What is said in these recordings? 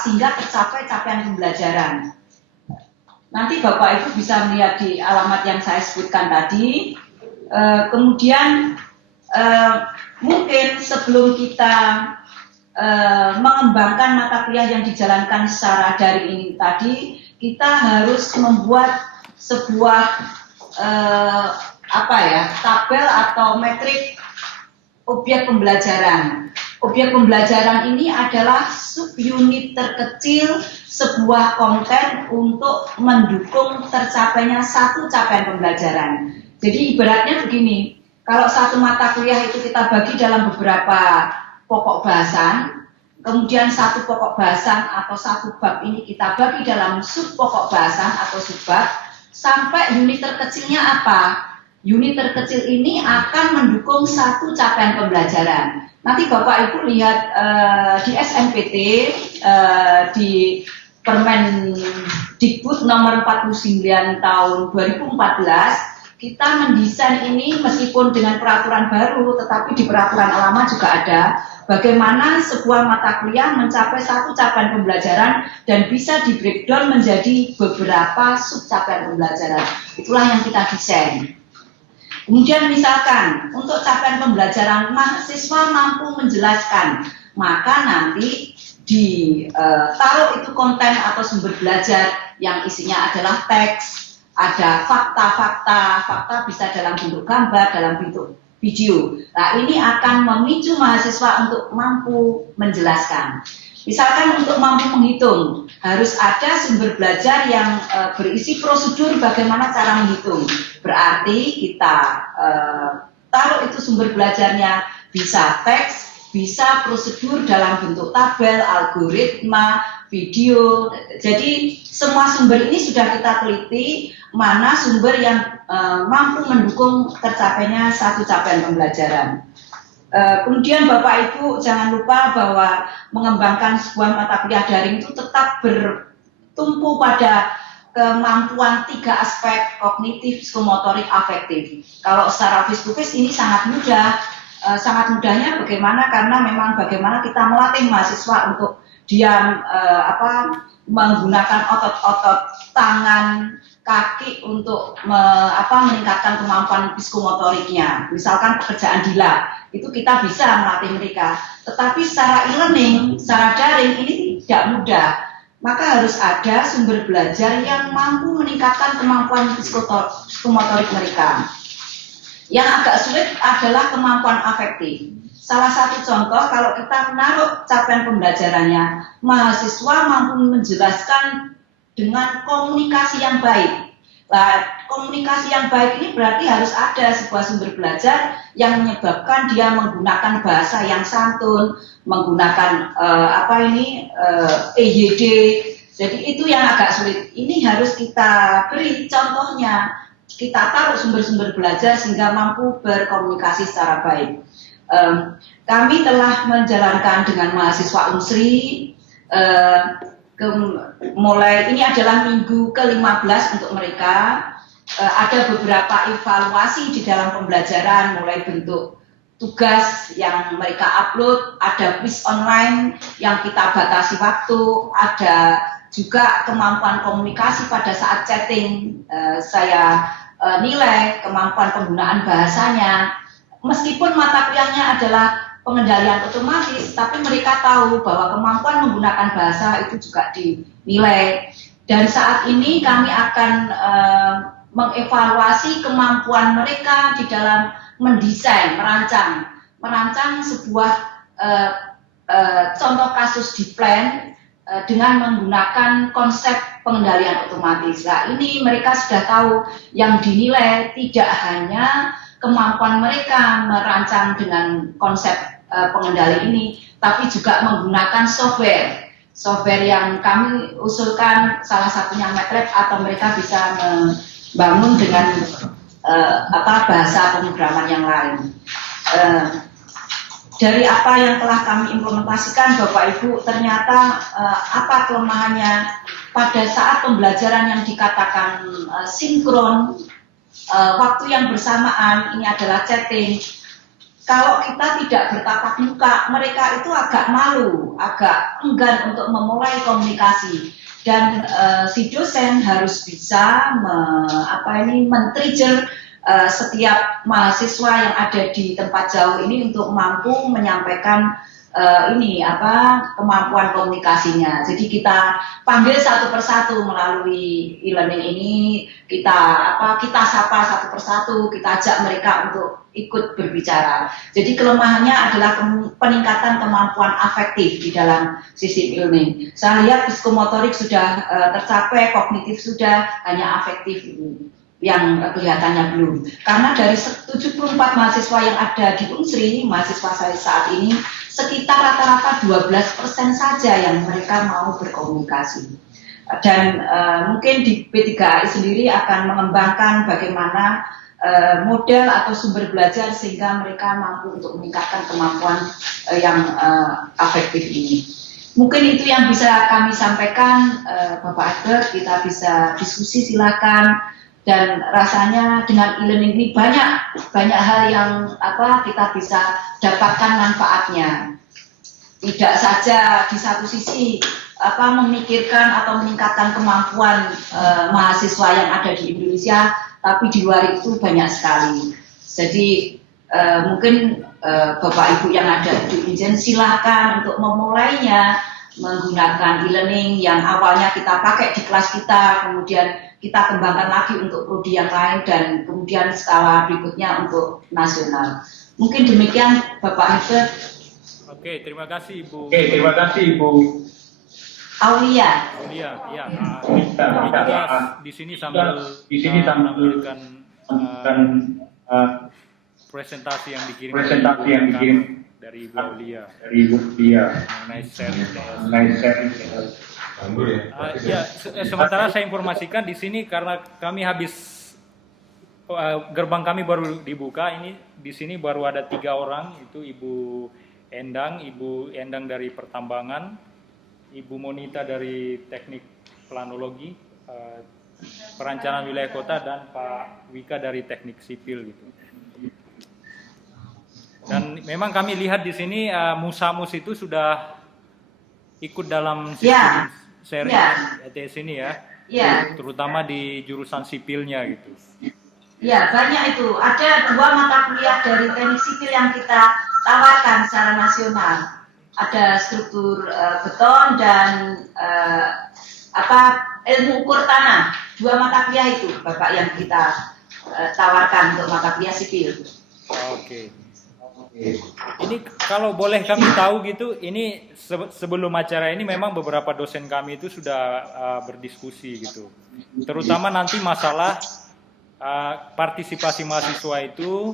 sehingga tercapai capaian pembelajaran. Nanti Bapak Ibu bisa melihat di alamat yang saya sebutkan tadi. Kemudian mungkin sebelum kita mengembangkan mata kuliah yang dijalankan secara daring ini tadi, kita harus membuat sebuah tabel atau metrik objek pembelajaran. Objek pembelajaran ini adalah subunit terkecil sebuah konten untuk mendukung tercapainya satu capaian pembelajaran. Jadi ibaratnya begini, kalau satu mata kuliah itu kita bagi dalam beberapa pokok bahasan, kemudian satu pokok bahasan atau satu bab ini kita bagi dalam sub pokok bahasan atau subbab, sampai unit terkecilnya apa? Unit terkecil ini akan mendukung satu capaian pembelajaran. Nanti Bapak Ibu lihat di SNPT, di Permendikbud nomor 49 tahun 2014, kita mendesain ini meskipun dengan peraturan baru, tetapi di peraturan lama juga ada, bagaimana sebuah mata kuliah mencapai satu capaian pembelajaran dan bisa di breakdown menjadi beberapa sub capaian pembelajaran. Itulah yang kita desain. Kemudian misalkan untuk capaian pembelajaran mahasiswa mampu menjelaskan, maka nanti ditaruh itu konten atau sumber belajar yang isinya adalah teks, ada fakta bisa dalam bentuk gambar, dalam bentuk video. Nah, ini akan memicu mahasiswa untuk mampu menjelaskan. Misalkan untuk mampu menghitung, harus ada sumber belajar yang berisi prosedur bagaimana cara menghitung. Berarti kita taruh itu sumber belajarnya bisa teks, bisa prosedur dalam bentuk tabel, algoritma, video. Jadi semua sumber ini sudah kita teliti mana sumber yang mampu mendukung tercapainya satu capaian pembelajaran. Kemudian Bapak Ibu jangan lupa bahwa mengembangkan sebuah mata kuliah daring itu tetap bertumpu pada kemampuan 3 aspek kognitif, psikomotorik, afektif. Kalau secara face to face ini sangat mudah. Sangat mudahnya bagaimana? Karena memang bagaimana kita melatih mahasiswa untuk dia menggunakan otot-otot tangan, kaki untuk meningkatkan kemampuan psikomotoriknya. Misalkan pekerjaan di lab, itu kita bisa melatih mereka. Tetapi secara e-learning, secara daring ini tidak mudah. Maka harus ada sumber belajar yang mampu meningkatkan kemampuan psikomotorik mereka. Yang agak sulit adalah kemampuan afektif. Salah satu contoh, kalau kita menaruh capaian pembelajarannya, mahasiswa mampu menjelaskan dengan komunikasi yang baik. Nah, komunikasi yang baik ini berarti harus ada sebuah sumber belajar yang menyebabkan dia menggunakan bahasa yang santun, menggunakan EYD. Jadi itu yang agak sulit. Ini harus kita beri contohnya. Kita taruh sumber-sumber belajar sehingga mampu berkomunikasi secara baik. Kami telah menjalankan dengan mahasiswa Unsri. Mulai ini adalah minggu ke-15 untuk mereka. Ada beberapa evaluasi di dalam pembelajaran, mulai bentuk tugas yang mereka upload, ada quiz online yang kita batasi waktu, ada juga kemampuan komunikasi pada saat chatting. Saya nilai kemampuan penggunaan bahasanya. Meskipun mata kuliahnya adalah pengendalian otomatis, tapi mereka tahu bahwa kemampuan menggunakan bahasa itu juga dinilai. Dan saat ini kami akan mengevaluasi kemampuan mereka di dalam mendesain, merancang sebuah contoh kasus di plan dengan menggunakan konsep pengendalian otomatis. Nah, ini mereka sudah tahu yang dinilai tidak hanya kemampuan mereka merancang dengan konsep pengendali ini, tapi juga menggunakan software yang kami usulkan, salah satunya MATLAB, atau mereka bisa membangun dengan bahasa pemrograman yang lain. Dari apa yang telah kami implementasikan, Bapak Ibu, ternyata apa kelemahannya pada saat pembelajaran yang dikatakan sinkron, waktu yang bersamaan, ini adalah chatting. kalau kita tidak bertatap muka, mereka itu agak malu, agak enggan untuk memulai komunikasi. Dan si dosen harus bisa men-trigger setiap mahasiswa yang ada di tempat jauh ini untuk mampu menyampaikan kemampuan komunikasinya. Jadi kita panggil satu persatu melalui e-learning ini, kita sapa satu persatu, kita ajak mereka untuk ikut berbicara. Jadi kelemahannya adalah peningkatan kemampuan afektif di dalam sistem e-learning. Saya lihat psikomotorik sudah tercapai, kognitif sudah, hanya afektif yang kelihatannya belum. Karena dari 74 mahasiswa yang ada di Unsri, mahasiswa saya saat ini, sekitar rata-rata 12% saja yang mereka mau berkomunikasi. Dan mungkin di P3AI sendiri akan mengembangkan bagaimana model atau sumber belajar sehingga mereka mampu untuk meningkatkan kemampuan yang afektif ini. Mungkin itu yang bisa kami sampaikan, Bapak Albert. Kita bisa diskusi, silakan. Dan rasanya dengan e-learning ini banyak hal yang kita bisa dapatkan manfaatnya. Tidak saja di satu sisi memikirkan atau meningkatkan kemampuan mahasiswa yang ada di Indonesia, tapi di luar itu banyak sekali. Jadi mungkin Bapak Ibu yang ada di Injen silakan untuk memulainya menggunakan e-learning yang awalnya kita pakai di kelas kita, kemudian kita kembangkan lagi untuk prodi yang lain, dan kemudian skala berikutnya untuk nasional. Mungkin demikian Bapak Albert. Oke, terima kasih Ibu. Aulia, ya. Kami juga di sini sambil menampilkan presentasi yang dikirim dari Ibu Aulia mengenai sharing. Sementara saya informasikan di sini karena kami habis gerbang kami baru dibuka, ini di sini baru ada 3 orang, itu Ibu Endang dari Pertambangan, Ibu Monita dari Teknik Planologi, Perencanaan Wilayah Kota, dan Pak Wika dari Teknik Sipil gitu. Dan memang kami lihat di sini Musamus itu sudah ikut dalam sistem sharing ETS ini ya, terutama di jurusan sipilnya gitu. Ya, banyak itu. Ada 2 mata kuliah dari teknik sipil yang kita tawarkan secara nasional. Ada struktur beton dan ilmu ukur tanah. 2 mata kuliah itu, Bapak, yang kita tawarkan untuk mata kuliah sipil. Oke. Ini kalau boleh kami tahu gitu, ini sebelum acara ini memang beberapa dosen kami itu sudah berdiskusi gitu, terutama nanti masalah partisipasi mahasiswa itu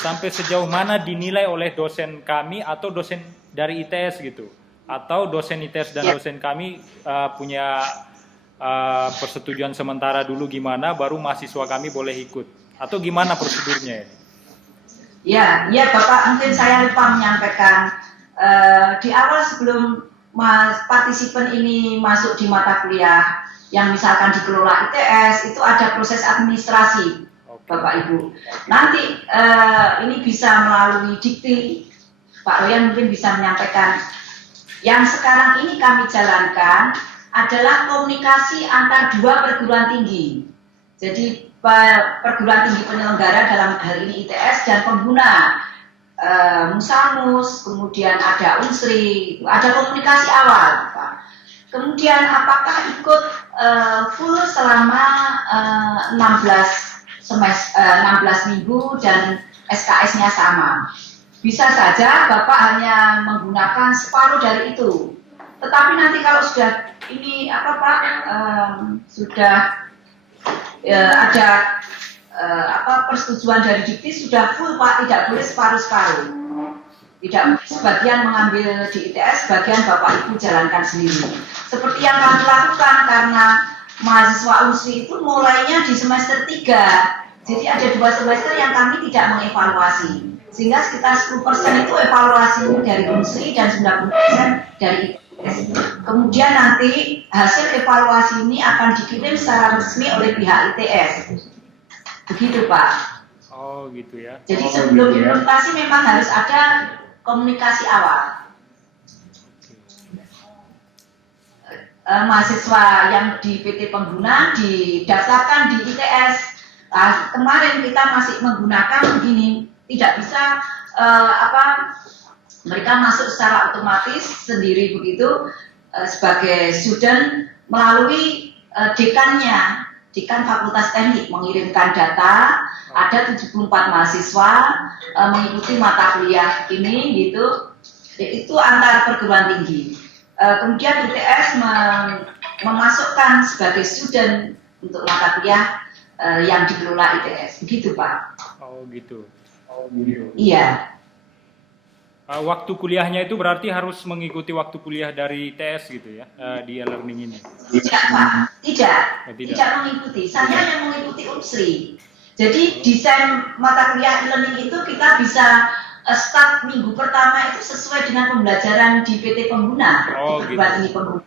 sampai sejauh mana dinilai oleh dosen kami atau dosen dari ITS gitu, atau dosen ITS dan dosen kami punya persetujuan sementara dulu gimana, baru mahasiswa kami boleh ikut, atau gimana prosedurnya ya? Ya Bapak, mungkin saya lupa menyampaikan di awal sebelum partisipan ini masuk di mata kuliah yang misalkan dikelola ITS, itu ada proses administrasi, Bapak Ibu. Nanti ini bisa melalui dikti, Pak Royan mungkin bisa menyampaikan. Yang sekarang ini kami jalankan adalah komunikasi antar 2 perguruan tinggi. Jadi perguruan tinggi penyelenggara dalam hal ini ITS dan pengguna Musamus, kemudian ada Unsri, ada komunikasi awal, Pak. Kemudian apakah ikut full selama 16 minggu dan SKS-nya sama. Bisa saja Bapak hanya menggunakan separuh dari itu. Tetapi nanti kalau sudah ini sudah ada persetujuan dari dikti, sudah full Pak, tidak boleh separuh-separuh. Tidak sebagian mengambil di ITS, sebagian Bapak Ibu jalankan sendiri. Seperti yang kami lakukan karena mahasiswa Unsri itu mulainya di semester 3. Jadi ada 2 semester yang kami tidak mengevaluasi. Sehingga sekitar 10% itu evaluasi dari Unsri dan 90% dari ITS. Kemudian nanti hasil evaluasi ini akan dikirim secara resmi oleh pihak ITS. Begitu Pak. Oh gitu ya. Jadi sebelum implementasi memang harus ada komunikasi awal. Mahasiswa yang di PT Pengguna didaftarkan di ITS. Kemarin kita masih menggunakan begini, tidak bisa mereka masuk secara otomatis sendiri begitu sebagai student melalui dekannya, dekan Fakultas Teknik mengirimkan data, ada 74 mahasiswa mengikuti mata kuliah ini gitu, itu antar perguruan tinggi. Kemudian ITS memasukkan sebagai student untuk mata kuliah yang dikelola ITS, begitu Pak. Oh gitu. Iya. Waktu kuliahnya itu berarti harus mengikuti waktu kuliah dari ITS gitu ya, di e-learning ini? Tidak Pak, tidak mengikuti. Saya yang mengikuti UNSRI. Jadi desain mata kuliah e-learning itu kita bisa start minggu pertama itu sesuai dengan pembelajaran di PT Pengguna. Oh, gitu. Ini Pengguna.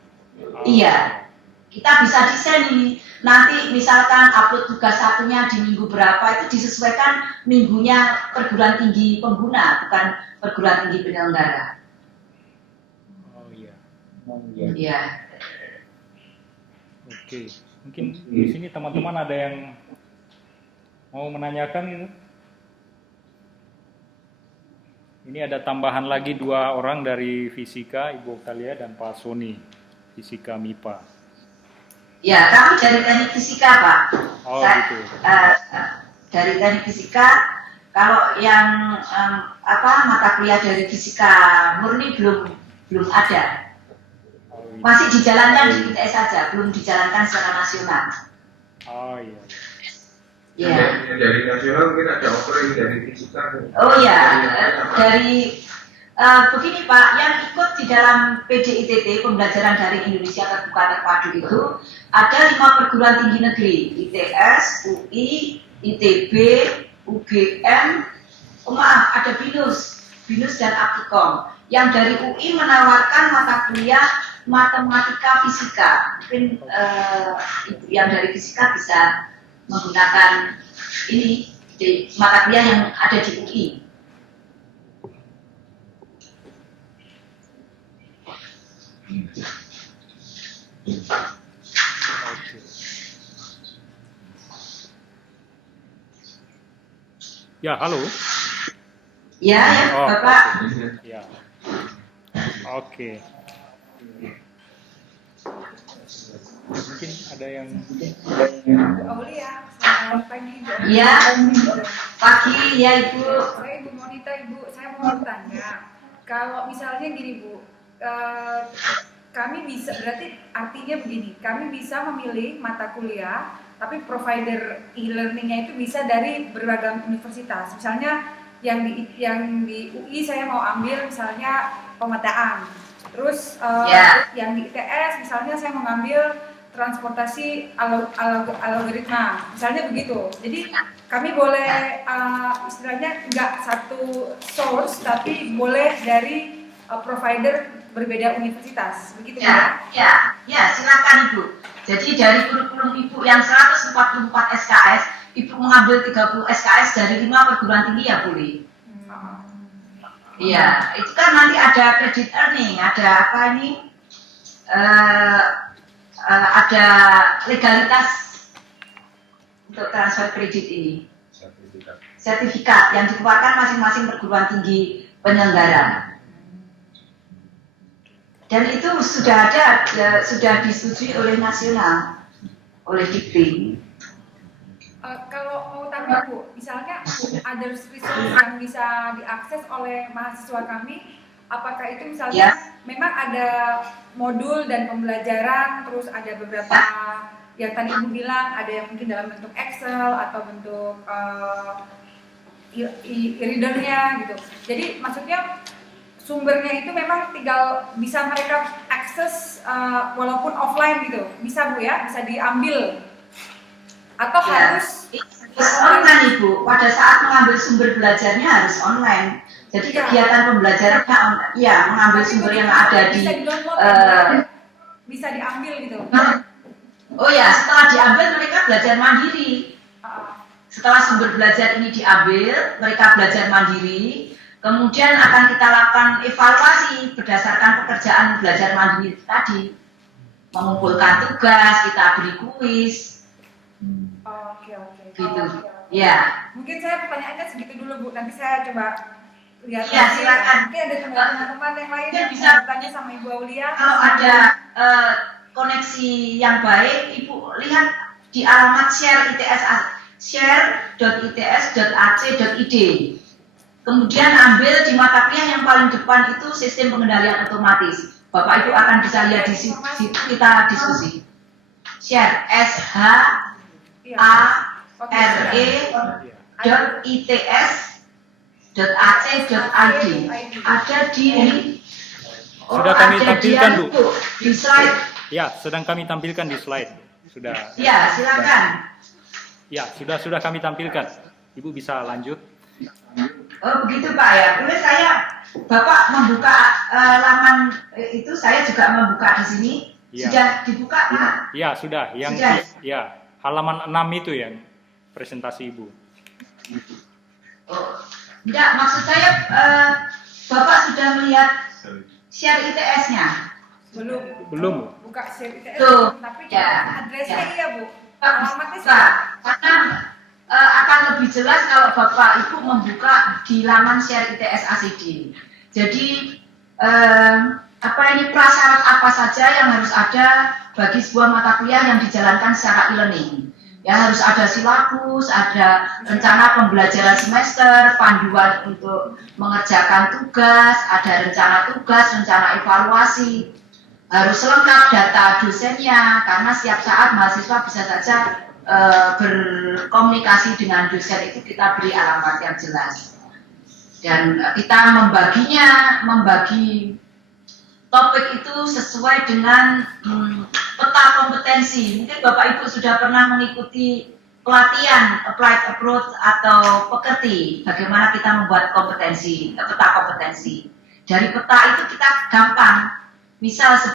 Iya, kita bisa desain ini. Nanti misalkan upload tugas satunya di minggu berapa itu disesuaikan minggunya perguruan tinggi Pengguna, bukan perguruan tinggi penyelenggara. Oh iya. Iya. Oke, mungkin di sini teman-teman ada yang mau menanyakan gitu? Ini ada tambahan lagi 2 orang dari fisika, Ibu Oktalia dan Pak Sony, fisika MIPA. Ya, kami dari teknik fisika, Pak. Oh, gitu. Dari teknik fisika, kalau yang mata kuliah dari fisika murni belum ada. Masih dijalankan di ITS saja, belum dijalankan secara nasional. Oh iya. Ya. Dari nasional mungkin ada offering dari fisika. Oh ya, dari begini Pak, yang ikut di dalam PDITT pembelajaran daring Indonesia terbuka terpadu itu ada 5 perguruan tinggi negeri, ITS, UI, ITB, UGM, ada BINUS dan Aptikom. Yang dari UI menawarkan mata kuliah matematika fisika. Mungkin yang dari fisika bisa menggunakan ini di mata kuliah yang ada di UI. Ya, halo. Ya, Bapak. Ya. Oke. Mungkin ada yang Aulia, selamat pagi Ibu. Iya, pagi ya Ibu. Saya Ibu Monita, Ibu. Saya mau bertanya, kalau misalnya gini Bu, kami bisa, berarti artinya begini, kami bisa memilih mata kuliah, tapi provider e-learningnya itu bisa dari beragam universitas. Misalnya yang di UI saya mau ambil misalnya pemetaan, terus yang di ITS misalnya saya mau ngambil transportasi algoritma, misalnya begitu. Jadi kami boleh istilahnya nggak satu source, tapi boleh dari provider berbeda universitas, begitu ya? Ya, silakan Ibu. Jadi dari kurikulum Ibu yang 144 SKS, Ibu mengambil 30 SKS dari 5 perguruan tinggi ya boleh. Iya, itu kan nanti ada credit earning, ada apa ini? Ada legalitas untuk transfer kredit ini. Sertifikat yang dikeluarkan masing-masing perguruan tinggi penyelenggara. Dan itu sudah ada, sudah disetujui oleh nasional, oleh Dikti. Kalau mau tanya Bu, misalnya ada resource yang bisa diakses oleh mahasiswa kami, apakah itu misalnya memang ada modul dan pembelajaran, terus ada beberapa yang tadi Ibu bilang, ada yang mungkin dalam bentuk Excel atau bentuk e-readernya gitu. Jadi maksudnya sumbernya itu memang tinggal bisa mereka akses walaupun offline gitu, bisa Bu ya, bisa diambil atau harus online Ibu. Pada saat mengambil sumber belajarnya harus online. Jadi kegiatan pembelajarannya mengambil sumber yang ada di bisa diambil gitu. Oh ya, setelah diambil mereka belajar mandiri. Setelah sumber belajar ini diambil, mereka belajar mandiri, kemudian akan kita lakukan evaluasi berdasarkan pekerjaan belajar mandiri tadi. Mengumpulkan tugas, kita beri kuis, Oke. gitu. Ya, Mungkin saya pertanyaannya segitu dulu Bu. Nanti saya coba lihat Ya, lagi. silakan. Mungkin ada teman-teman yang lain Mungkin yang bisa. mau bertanya sama Ibu Aulia. kalau ada koneksi yang baik, Ibu lihat di alamat share.its.ac.id. Kemudian ambil di mata kuliah yang paling depan itu sistem pengendalian otomatis. Bapak Ibu akan bisa lihat di situ kita diskusi. Share Iya. share.its.ac.id. Ada di Sudah kami ada tampilkan, Bu. Di slide. Ya, sedang kami tampilkan di slide. Sudah. Ya, silakan. Ya, sudah kami tampilkan. Ibu bisa lanjut. Oh begitu Pak ya. Boleh Bapak membuka laman itu, saya juga membuka di sini. Ya. Sudah dibuka Pak? Ya, sudah. Yang Sudah. ya, halaman 6 itu yang presentasi Ibu. Oh, enggak, maksud saya Bapak sudah melihat share ITS-nya? Belum. Belum. Buka share ITS, Tuh, tapi ya, addressnya ya. iya Bu. Pak, Alamatnya bisa. Karena akan lebih jelas kalau Bapak Ibu membuka di laman share ITS ACD. Jadi ini prasyarat apa saja yang harus ada bagi sebuah mata kuliah yang dijalankan secara e-learning. Ya, harus ada silabus, ada rencana pembelajaran semester, panduan untuk mengerjakan tugas, ada rencana tugas, rencana evaluasi. Harus lengkap data dosennya, karena setiap saat mahasiswa bisa saja berkomunikasi dengan dosen itu kita beri alamat yang jelas. Dan kita membagi topik itu sesuai dengan peta kompetensi. Mungkin Bapak Ibu sudah pernah mengikuti pelatihan applied approach atau pekerti, bagaimana kita membuat kompetensi, peta kompetensi. Dari peta itu kita gampang, misal